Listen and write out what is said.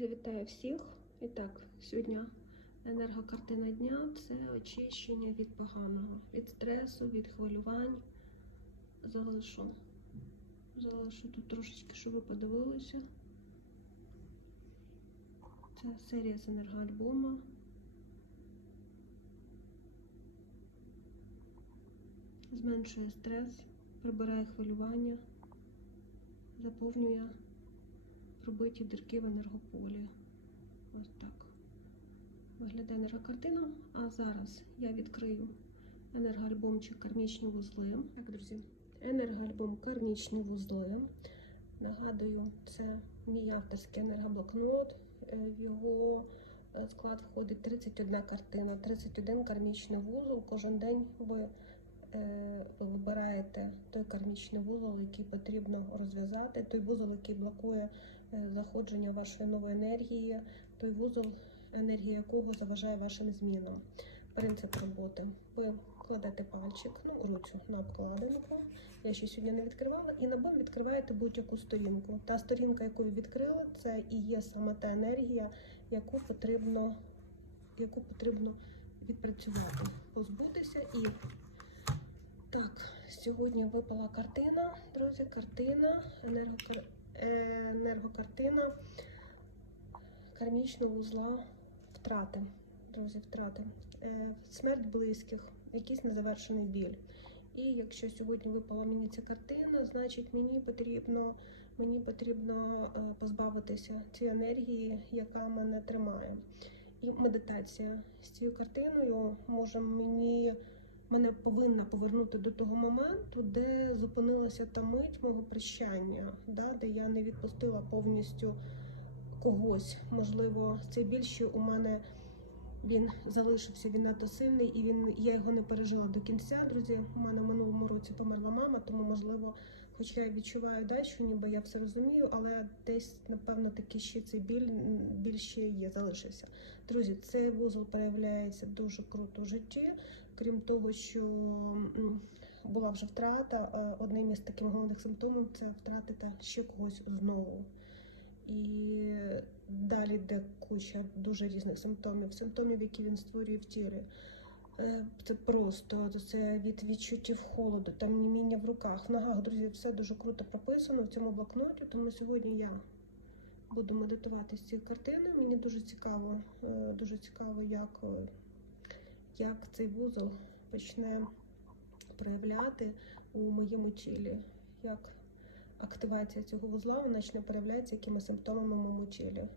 Друзі, вітаю всіх. І так, сьогодні енергокартина дня це очищення від поганого, від стресу, від хвилювань. Залишу. Залишу тут трошечки, щоб ви подивилися. Це серія з енергоальбома. Зменшує стрес, прибирає хвилювання, заповнює пробиті дірки в енергополі. Ось так. Виглядає енергокартина. А зараз я відкрию енергоальбомчик Кармічні вузли. Так, друзі, енергоальбом Кармічні вузли. Нагадую, це мій авторський енергоблокнот. Е, В його е, склад входить 31 картина, 31 кармічний вузол. Кожен день ви ви вибираєте той кармічний вузол, який потрібно розв'язати, той вузол, який блокує е, заходження вашої нової енергії, той вузол, енергія якого заважає вашим змінам. Принцип роботи. Ви кладете пальчик, ну, руцю на обкладинку. Я ще сьогодні не відкривала, і на бом відкриваєте будь-яку сторінку. Та сторінка, яку ви відкрили, це і є саме та енергія, яку потрібно, яку потрібно відпрацювати, позбутися і так, сьогодні випала картина, друзі, картина, енергокар... е, енергокартина кармічного вузла втрати. Друзі, втрати. Е, Смерть близьких, якийсь незавершений біль. І якщо сьогодні випала мені ця картина, значить мені потрібно, мені потрібно е, позбавитися цієї енергії, яка мене тримає. І медитація з цією картиною може мені мене повинна повернути до того моменту, де зупинилася та мить мого прощання, да, де я не відпустила повністю когось. Можливо, цей біль що у мене він залишився, він надто сильний, і він я його не пережила до кінця. Друзі, у мене в минулому році померла мама, тому можливо, хоч я відчуваю далі, ніби я все розумію, але десь, напевно, таки ще цей біль біль ще є, залишився. Друзі, цей вузол проявляється дуже круто в житті. Крім того, що була вже втрата, е, одним із таких головних симптомів це втратити ще когось знову. І далі йде куча дуже різних симптомів, симптомів, які він створює в тілі. Е, Це просто це від відчуттів холоду, там німіння в руках, в ногах. Друзі, все дуже круто прописано в цьому блокноті. Тому сьогодні я буду медитувати з цієї картини. Мені дуже цікаво, е, дуже цікаво, як, е, як цей вузол почне проявляти у моєму тілі. Як активація цього вузла вона почне проявлятися якими симптомами в моєму тілі.